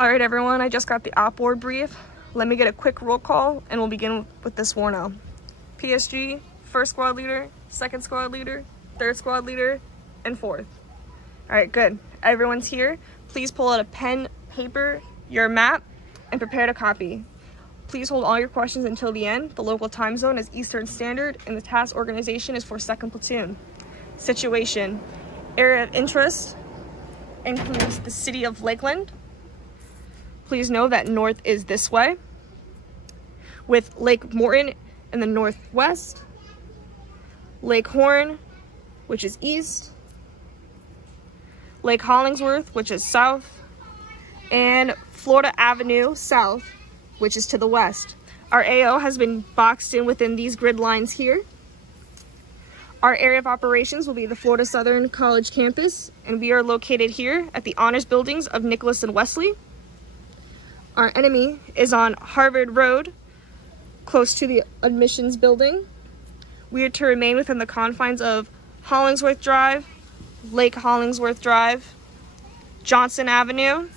All right, everyone, I just got the Opord brief. Let me get a quick roll call and we'll begin with this sworn-out. PSG, first squad leader, second squad leader, third squad leader, and fourth. All right, good. Everyone's here. Please pull out a pen, paper, your map, and prepare to copy. Please hold all your questions until the end. The local time zone is Eastern Standard, and the task organization is for 2nd Platoon. Situation. Area of interest includes the city of Lakeland. Please know that north is this way, with Lake Morton in the northwest, Lake Horn, which is east, Lake Hollingsworth, which is south, and Florida Avenue South, which is to the west. Our AO has been boxed in within these grid lines here. Our area of operations will be the Florida Southern College campus, and we are located here at the honors buildings of Nicholas and Wesley. Our enemy is on Harvard Road, close to the admissions building. We are to remain within the confines of Hollingsworth Drive, Lake Hollingsworth Drive, Johnson Avenue,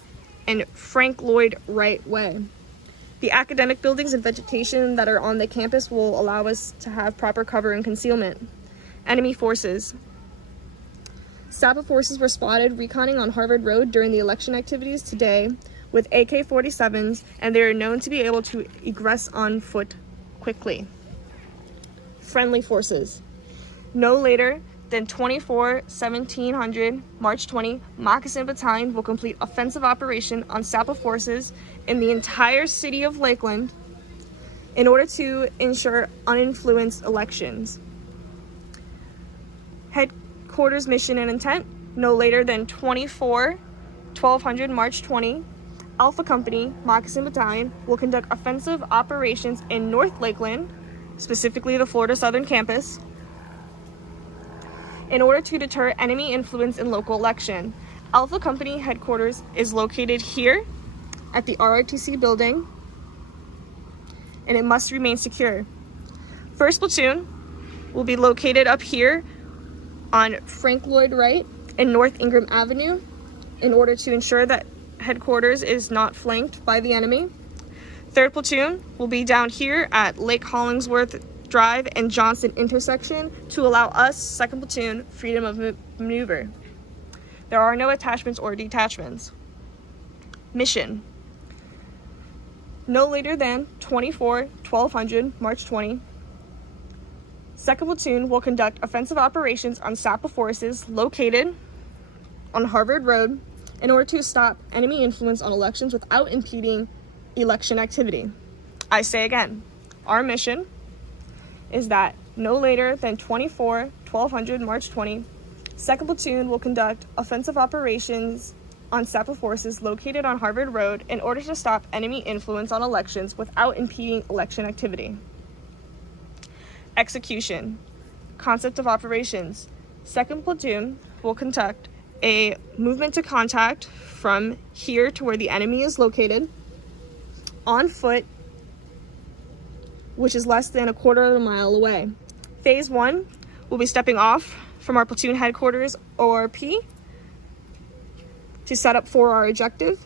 and Frank Lloyd Wright Way. The academic buildings and vegetation that are on the campus will allow us to have proper cover and concealment. Enemy forces. SAPA forces were spotted reconning on Harvard Road during the election activities today with AK-47s, and they are known to be able to egress on foot quickly. Friendly forces. No later than 24/1700, March 20, Moccasin Battalion will complete offensive operation on SAPA forces in the entire city of Lakeland in order to ensure uninfluenced elections. Headquarters mission and intent. No later than 24/1200, March 20, Alpha Company, Moccasin Battalion, will conduct offensive operations in North Lakeland, specifically the Florida Southern campus, in order to deter enemy influence in local election. Alpha Company headquarters is located here at the ROTC building, and it must remain secure. 1st Platoon will be located up here on Frank Lloyd Wright and North Ingram Avenue in order to ensure that headquarters is not flanked by the enemy. 3rd Platoon will be down here at Lake Hollingsworth Drive and Johnson intersection to allow us, 2nd Platoon, freedom of maneuver. There are no attachments or detachments. Mission. No later than 24/1200, March 20, 2nd Platoon will conduct offensive operations on SAPA forces located on Harvard Road in order to stop enemy influence on elections without impeding election activity. I say again, our mission is that no later than 24/1200, March 20, 2nd Platoon will conduct offensive operations on SAPA forces located on Harvard Road in order to stop enemy influence on elections without impeding election activity. Execution. Concept of operations. 2nd Platoon will conduct a movement to contact from here to where the enemy is located on foot, which is less than a quarter of a mile away. Phase 1 will be stepping off from our platoon headquarters ORP to set up for our objective.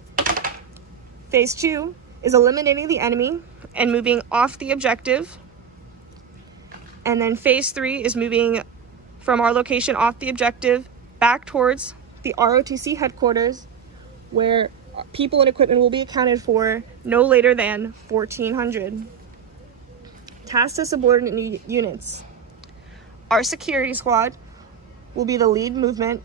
Phase 2 is eliminating the enemy and moving off the objective. And then phase 3 is moving from our location off the objective back towards the ROTC headquarters, where people and equipment will be accounted for no later than 1400. Task to subordinate units. Our security squad will be the lead movement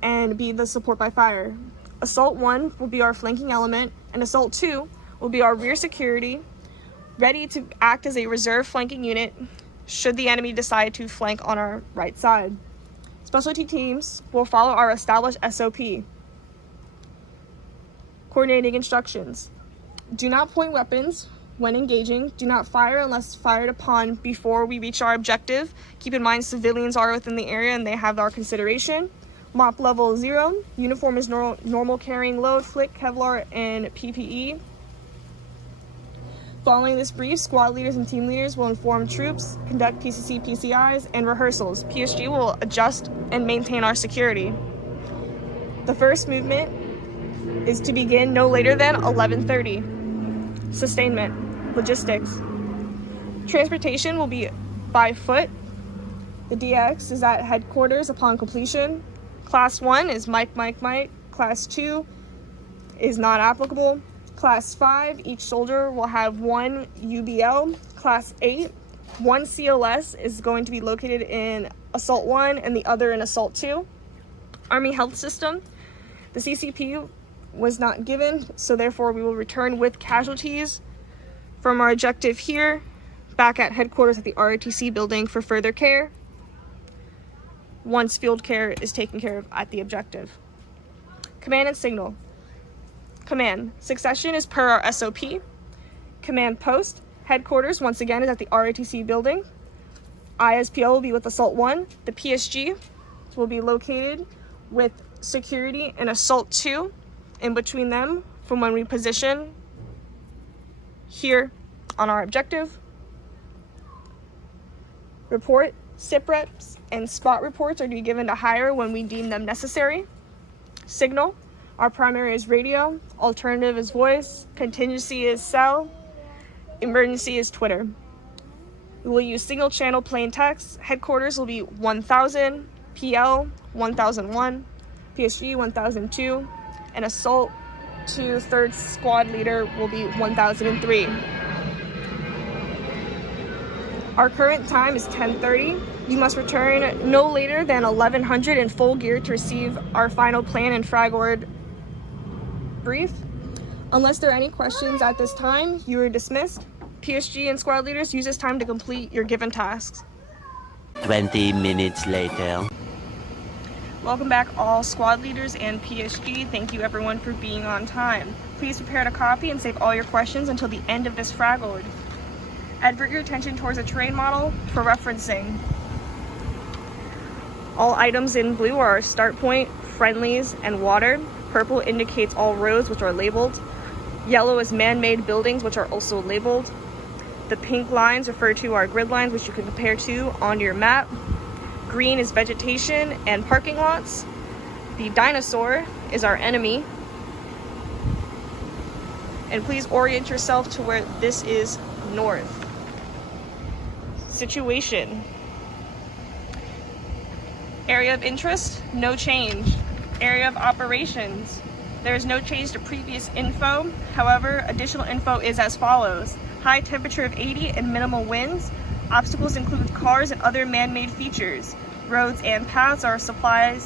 and be the support by fire. Assault 1 will be our flanking element, and Assault 2 will be our rear security, ready to act as a reserve flanking unit should the enemy decide to flank on our right side. Specialty teams will follow our established SOP. Coordinating instructions. Do not point weapons when engaging. Do not fire unless fired upon before we reach our objective. Keep in mind civilians are within the area and they have our consideration. MOP level 0. Uniform is normal carrying load, flick, Kevlar, and PPE. Following this brief, squad leaders and team leaders will inform troops, conduct PCC, PCIs, and rehearsals. PSG will adjust and maintain our security. The first movement is to begin no later than 11:30. Sustainment, logistics. Transportation will be by foot. The DX is at headquarters upon completion. Class 1 is Mike. Class 2 is not applicable. Class 5, each soldier will have one UBL. Class 8, one CLS is going to be located in Assault 1 and the other in Assault 2. Army Health System, the CCP was not given, so therefore we will return with casualties from our objective here, back at headquarters at the ROTC building for further care, once field care is taken care of at the objective. Command and signal. Command, succession is per our SOP. Command post, headquarters once again is at the ROTC building. ISPO will be with Assault 1. The PSG will be located with security in Assault 2 in between them from when we position here on our objective. Report, SIP reps, and spot reports are to be given to higher when we deem them necessary. Signal, our primary is radio, alternative is voice, contingency is cell, emergency is Twitter. We will use single channel plain text. Headquarters will be 1000, PL 1001, PSG 1002, and Assault 2 3rd Squad Leader will be 1003. Our current time is 10:30. You must return no later than 1100 in full gear to receive our final plan and frag ord brief. Unless there are any questions at this time, you are dismissed. PSG and squad leaders, use this time to complete your given tasks. 20 minutes later. Welcome back all squad leaders and PSG. Thank you everyone for being on time. Please prepare a copy and save all your questions until the end of this frag ord. Advert your attention towards a terrain model for referencing. All items in blue are start point, friendlies, and water. Purple indicates all roads which are labeled. Yellow is man-made buildings which are also labeled. The pink lines refer to our grid lines which you can compare to on your map. Green is vegetation and parking lots. The dinosaur is our enemy. And please orient yourself to where this is north. Situation. Area of interest, no change. Area of operations, there is no change to previous info. However, additional info is as follows. High temperature of 80 and minimal winds. Obstacles include cars and other man-made features. Roads and paths are supply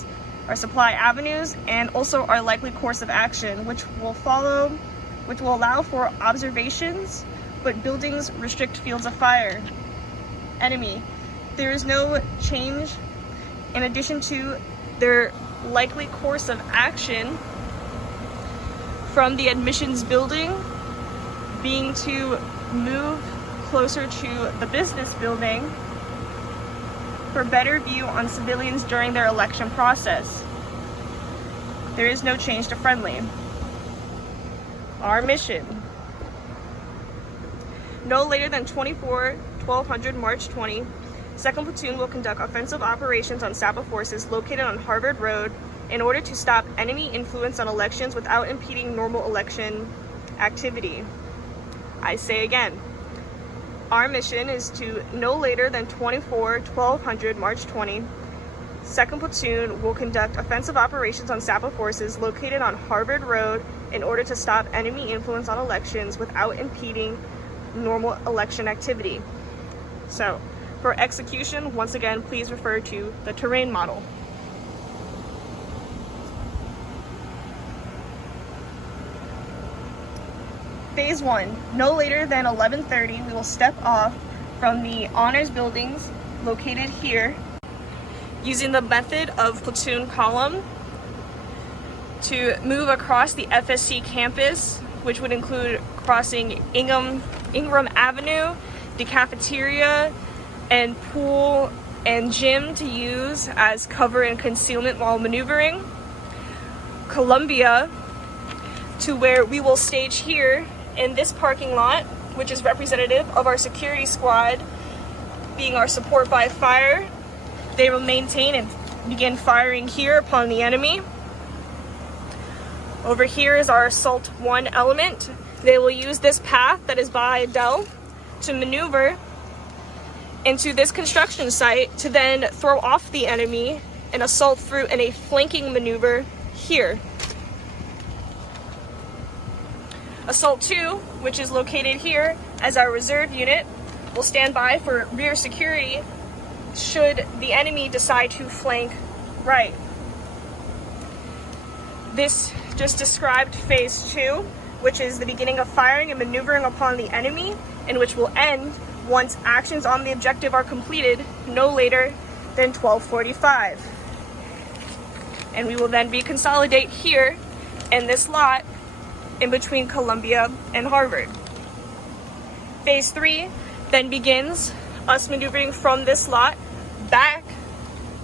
avenues and also our likely course of action, which will allow for observations, but buildings restrict fields of fire. Enemy, there is no change in addition to their likely course of action from the admissions building being to move closer to the business building for better view on civilians during their election process. There is no change to friendly. Our mission. No later than 1200 March 20, 2nd Platoon will conduct offensive operations on SAPA forces located on Harvard Road in order to stop enemy influence on elections without impeding normal election activity. I say again, our mission is to no later than 1200 March 20, 2nd Platoon will conduct offensive operations on SAPA forces located on Harvard Road in order to stop enemy influence on elections without impeding normal election activity. So, for execution, once again, please refer to the terrain model. Phase 1, no later than 11:30, we will step off from the honors buildings located here using the method of platoon column to move across the FSC campus, which would include crossing Ingram Avenue, the cafeteria, and pool and gym to use as cover and concealment while maneuvering. Columbia to where we will stage here in this parking lot, which is representative of our security squad being our support by fire. They will maintain and begin firing here upon the enemy. Over here is our Assault 1 element. They will use this path that is by Dell to maneuver into this construction site to then throw off the enemy and assault through in a flanking maneuver here. Assault 2, which is located here as our reserve unit, will stand by for rear security should the enemy decide to flank right. This just described phase 2, which is the beginning of firing and maneuvering upon the enemy, and which will end once actions on the objective are completed no later than 12:45. And we will then reconsolidate here in this lot in between Columbia and Harvard. Phase 3 then begins us maneuvering from this lot back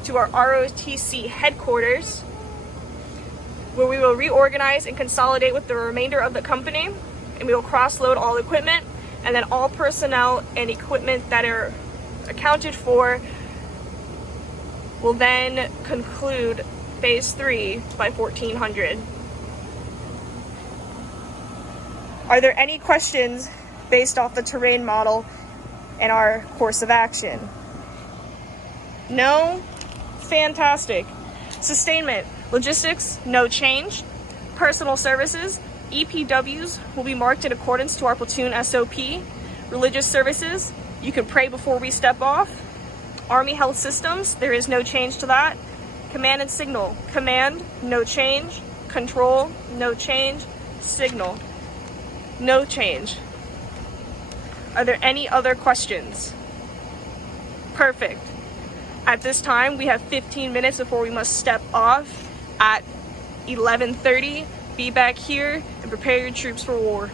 to our ROTC headquarters, where we will reorganize and consolidate with the remainder of the company, and we will cross-load all equipment, and then all personnel and equipment that are accounted for will then conclude phase 3 by 1400. Are there any questions based off the terrain model and our course of action? No? Fantastic. Sustainment. Logistics, no change. Personal services, EPWs will be marked in accordance to our platoon SOP. Religious services, you can pray before we step off. Army health systems, there is no change to that. Command and signal. Command, no change. Control, no change. Signal, no change. Are there any other questions? Perfect. At this time, we have 15 minutes before we must step off at 11:30. Be back here and prepare your troops for war.